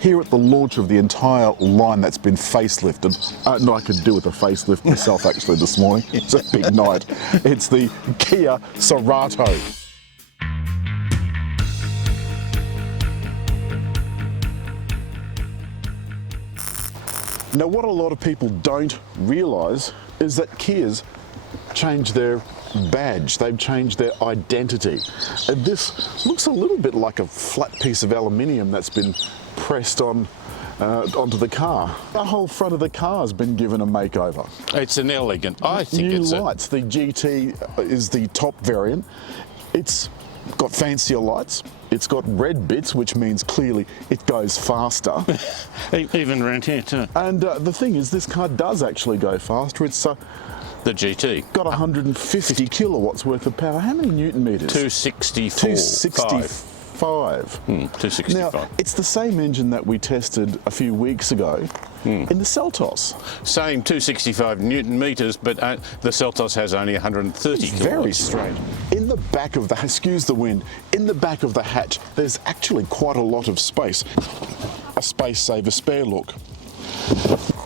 here at the launch of the entire line that's been facelifted. No, I could do with a facelift myself actually this morning. It's a big night. It's the Kia Cerato. Now, what a lot of people don't realise is that Kia's changed their badge, they've changed their identity. And this looks a little bit like a flat piece of aluminium that's been pressed on onto the car. The whole front of the car has been given a makeover. It's an elegant, I think New it's lights. The GT is the top variant. It's got fancier lights. It's got red bits, which means clearly it goes faster. even around here too. And the thing is, this car does actually go faster. It's The GT. got 150 kilowatts worth of power. How many newton meters? 264. 265. 265. Now, it's the same engine that we tested a few weeks ago in the Seltos. Same 265 newton meters, but the Seltos has only 130 Very kilowatts. strange. In the back of the, excuse the wind, in the back of the hatch, there's actually quite a lot of space. A space saver spare look.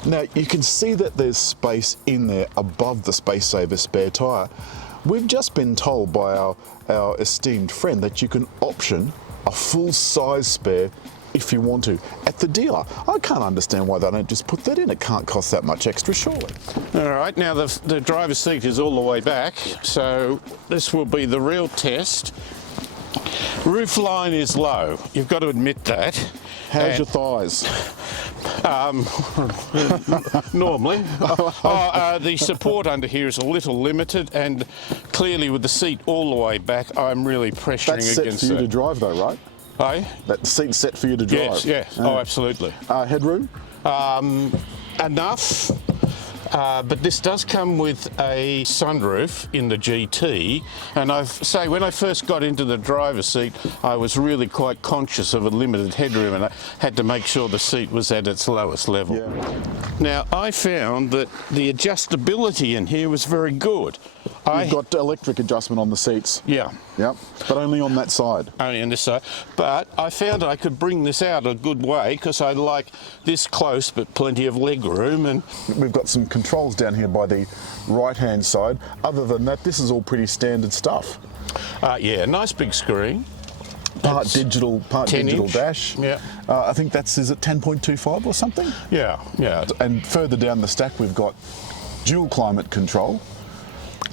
Now, you can see that there's space in there above the space saver spare tyre. We've just been told by our esteemed friend that you can option a full-size spare if you want to at the dealer. I can't understand why they don't just put that in. It can't cost that much extra, surely. All right, now the driver's seat is all the way back, so this will be the real test. Roof line is low, you've got to admit that. How's your thighs? Normally. The support under here is a little limited, and clearly with the seat all the way back, I'm really pressuring That's set against for you it. to drive though, right? Hey? That seat's set for you to drive? Yes, yes. Oh, absolutely. Headroom? Enough. But this does come with a sunroof in the GT, and when I first got into the driver's seat, I was really quite conscious of a limited headroom, and I had to make sure the seat was at its lowest level. Yeah. Now, I found that the adjustability in here was very good. You've got electric adjustment on the seats. Yeah. Yep, but only on that side. Only on this side. But I found I could bring this out a good way because I like this close but plenty of leg room. And we've got some controls down here by the right-hand side. Other than that, this is all pretty standard stuff. yeah, nice big screen. Part digital dash. Yeah. I think is it 10.25 or something? Yeah, yeah. And further down the stack, we've got dual climate control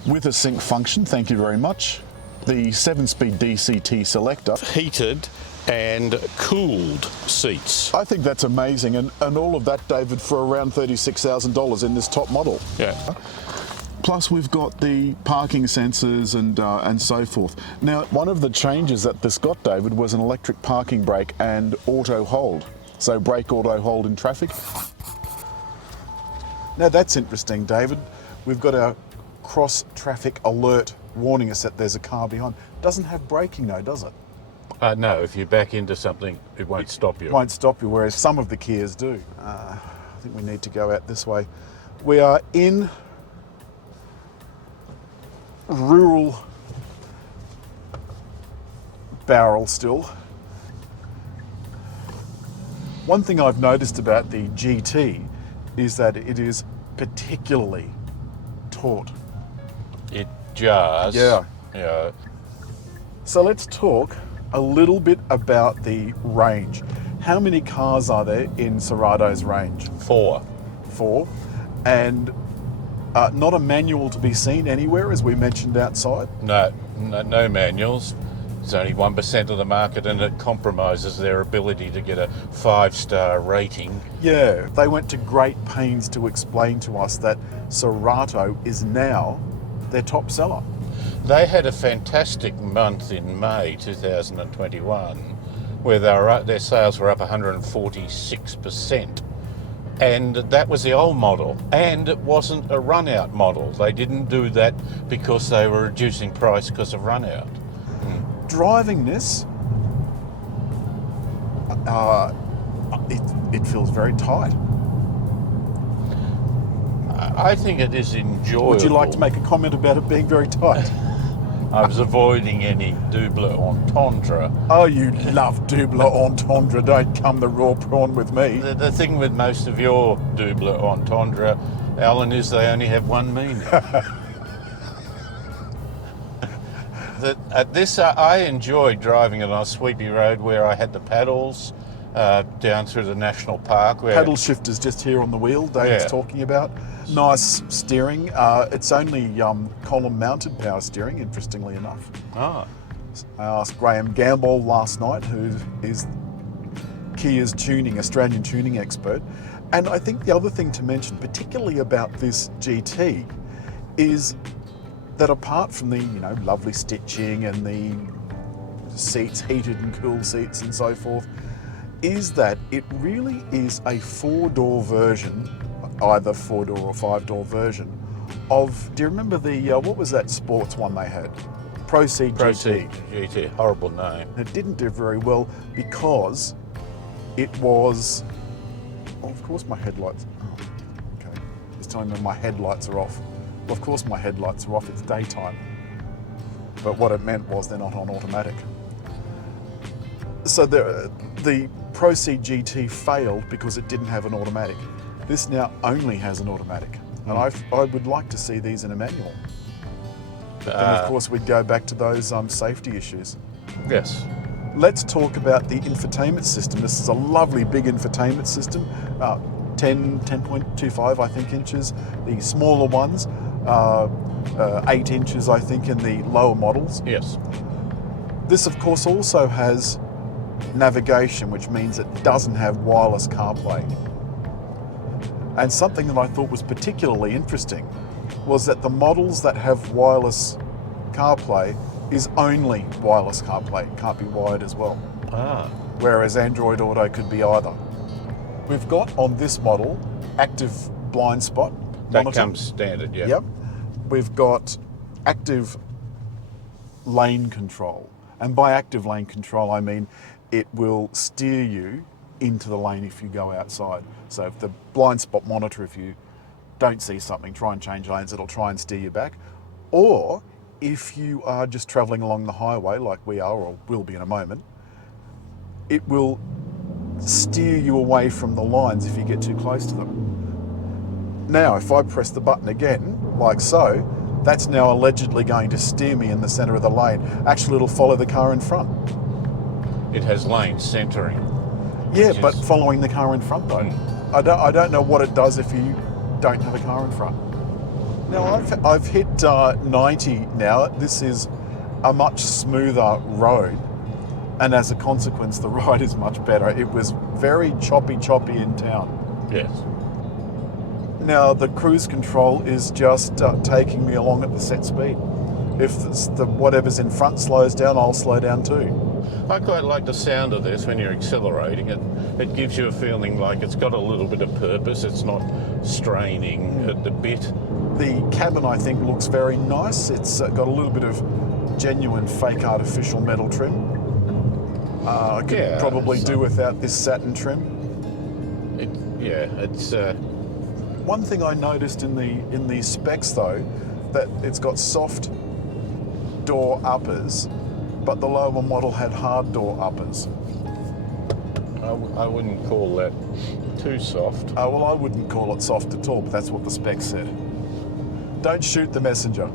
with a sync function, thank you very much. The 7-speed DCT selector. Heated and cooled seats. I think that's amazing, and all of that, David, for around $36,000 in this top model. Yeah. Plus we've got the parking sensors and so forth. Now, one of the changes that this got, David, was an electric parking brake and auto hold. So brake auto hold in traffic. Now that's interesting, David. We've got our cross traffic alert warning us that there's a car behind. Doesn't have braking though, does it? No, if you back into something, it won't stop you. It won't stop you, whereas some of the Kias do. I think we need to go out this way. We are in rural Bowral still. One thing I've noticed about the GT is that it is particularly taut. It jars. Yeah. Yeah. So let's talk a little bit about the range. How many cars are there in Cerato's range? 4. 4. And not a manual to be seen anywhere, as we mentioned outside. No manuals. It's only 1% of the market, and it compromises their ability to get a 5-star rating. Yeah, they went to great pains to explain to us that Cerato is now their top seller. They had a fantastic month in May 2021 where their sales were up 146%. And that was the old model, and it wasn't a run-out model. They didn't do that because they were reducing price because of run-out. Driving this, it feels very tight. I think it is enjoyable. Would you like to make a comment about it being very tight? I was avoiding any double entendre. Oh, you love double entendre. Don't come the raw prawn with me. The thing with most of your double entendre, Alan, is they only have one meaning. I enjoyed driving it on a sweepy road where I had the paddles down through the national park. Where Paddle shifters just here on the wheel, Dave's talking about. Nice steering. It's only column mounted power steering, interestingly enough. Ah. I asked Graham Gamble last night, who is Kia's Australian tuning expert. And I think the other thing to mention, particularly about this GT, is that apart from the lovely stitching and the seats, heated and cooled seats and so forth, is that it really is a 4-door version, either 4-door or 5-door version of, do you remember the, what was that sports one they had? Proceed GT, horrible name. It didn't do very well because it was, of course my headlights, okay, it's telling me my headlights are off. Well, of course my headlights are off, it's daytime. But what it meant was they're not on automatic. So the Proceed GT failed because it didn't have an automatic. This now only has an automatic. And I would like to see these in a manual. But then of course we'd go back to those safety issues. Yes. Let's talk about the infotainment system. This is a lovely big infotainment system, 10.25 I think inches. The smaller ones, 8 inches I think in the lower models. Yes. This of course also has navigation, which means it doesn't have wireless CarPlay. And something that I thought was particularly interesting was that the models that have wireless CarPlay is only wireless CarPlay, can't be wired as well. Whereas Android Auto could be either. We've got on this model active blind spot That monitor. comes standard, yeah. Yep. We've got active lane control. And by active lane control, I mean it will steer you into the lane if you go outside. So if the blind spot monitor, if you don't see something, try and change lanes, it'll try and steer you back. Or if you are just traveling along the highway like we are or will be in a moment, it will steer you away from the lines if you get too close to them. Now, if I press the button again, like so, that's now allegedly going to steer me in the center of the lane. Actually, it'll follow the car in front. It has lane centering. Yeah, but following the car in front though. I don't know what it does if you don't have a car in front. Now I've hit 90 now. This is a much smoother road, and as a consequence, the ride is much better. It was very choppy in town. Yes. Now the cruise control is just taking me along at the set speed. If whatever's in front slows down, I'll slow down too. I quite like the sound of this when you're accelerating. It gives you a feeling like it's got a little bit of purpose. It's not straining at the bit. The cabin, I think, looks very nice. It's got a little bit of genuine fake artificial metal trim. I could probably do without this satin trim. It's One thing I noticed in the specs though, that it's got soft door uppers, but the lower model had hard door uppers. I wouldn't call that too soft. Well, I wouldn't call it soft at all, but that's what the specs said. Don't shoot the messenger.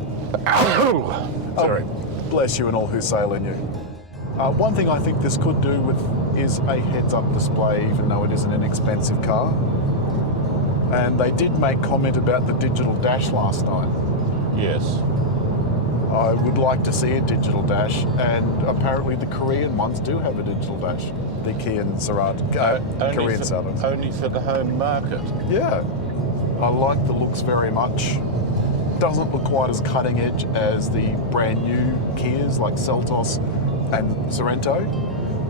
Sorry. Bless you and all who sail in you. One thing I think this could do with is a heads-up display, even though it is an inexpensive car. And they did make comment about the digital dash last night. Yes. I would like to see a digital dash, and apparently the Korean ones do have a digital dash. The Kia and Cerato, Korean Cerato. Only for the home market. Yeah, I like the looks very much. Doesn't look quite as cutting edge as the brand new Kias like Seltos and Cerato.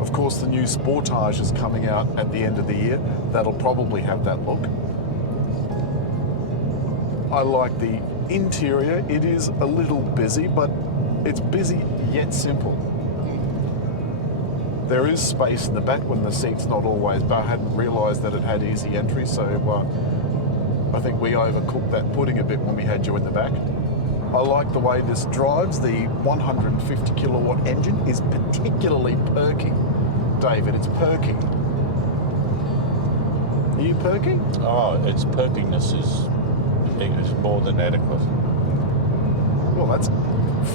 Of course, the new Sportage is coming out at the end of the year. That'll probably have that look. I like the interior. It is a little busy, but it's busy yet simple. There is space in the back when the seat's not always, but I hadn't realised that it had easy entry, so I think we overcooked that pudding a bit when we had you in the back. I like the way this drives. The 150 kilowatt engine is particularly perky. David, it's perking. Are you perking? Oh, its perkiness is more than adequate. Well, that's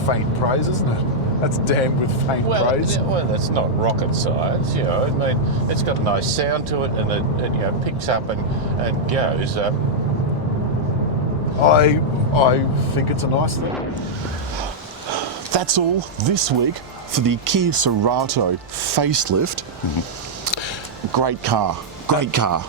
faint praise, isn't it? That's damned with faint praise. Well, that's not rocket science, you know. I mean, it's got a nice sound to it, and it you know, picks up and goes. I think it's a nice thing. That's all this week for the Kia Cerato facelift. Great car, great car.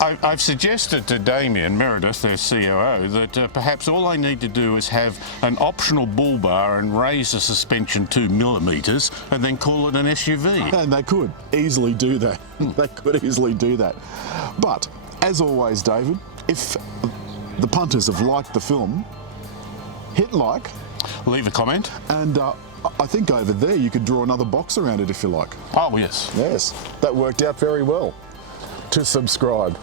I've suggested to Damien Meredith, their COO, that perhaps all I need to do is have an optional bull bar and raise the suspension 2 millimetres and then call it an SUV. And they could easily do that. They could easily do that. But, as always, David, if the punters have liked the film, hit like. Leave a comment. And I think over there you could draw another box around it if you like. Oh, yes. Yes, that worked out very well. To subscribe.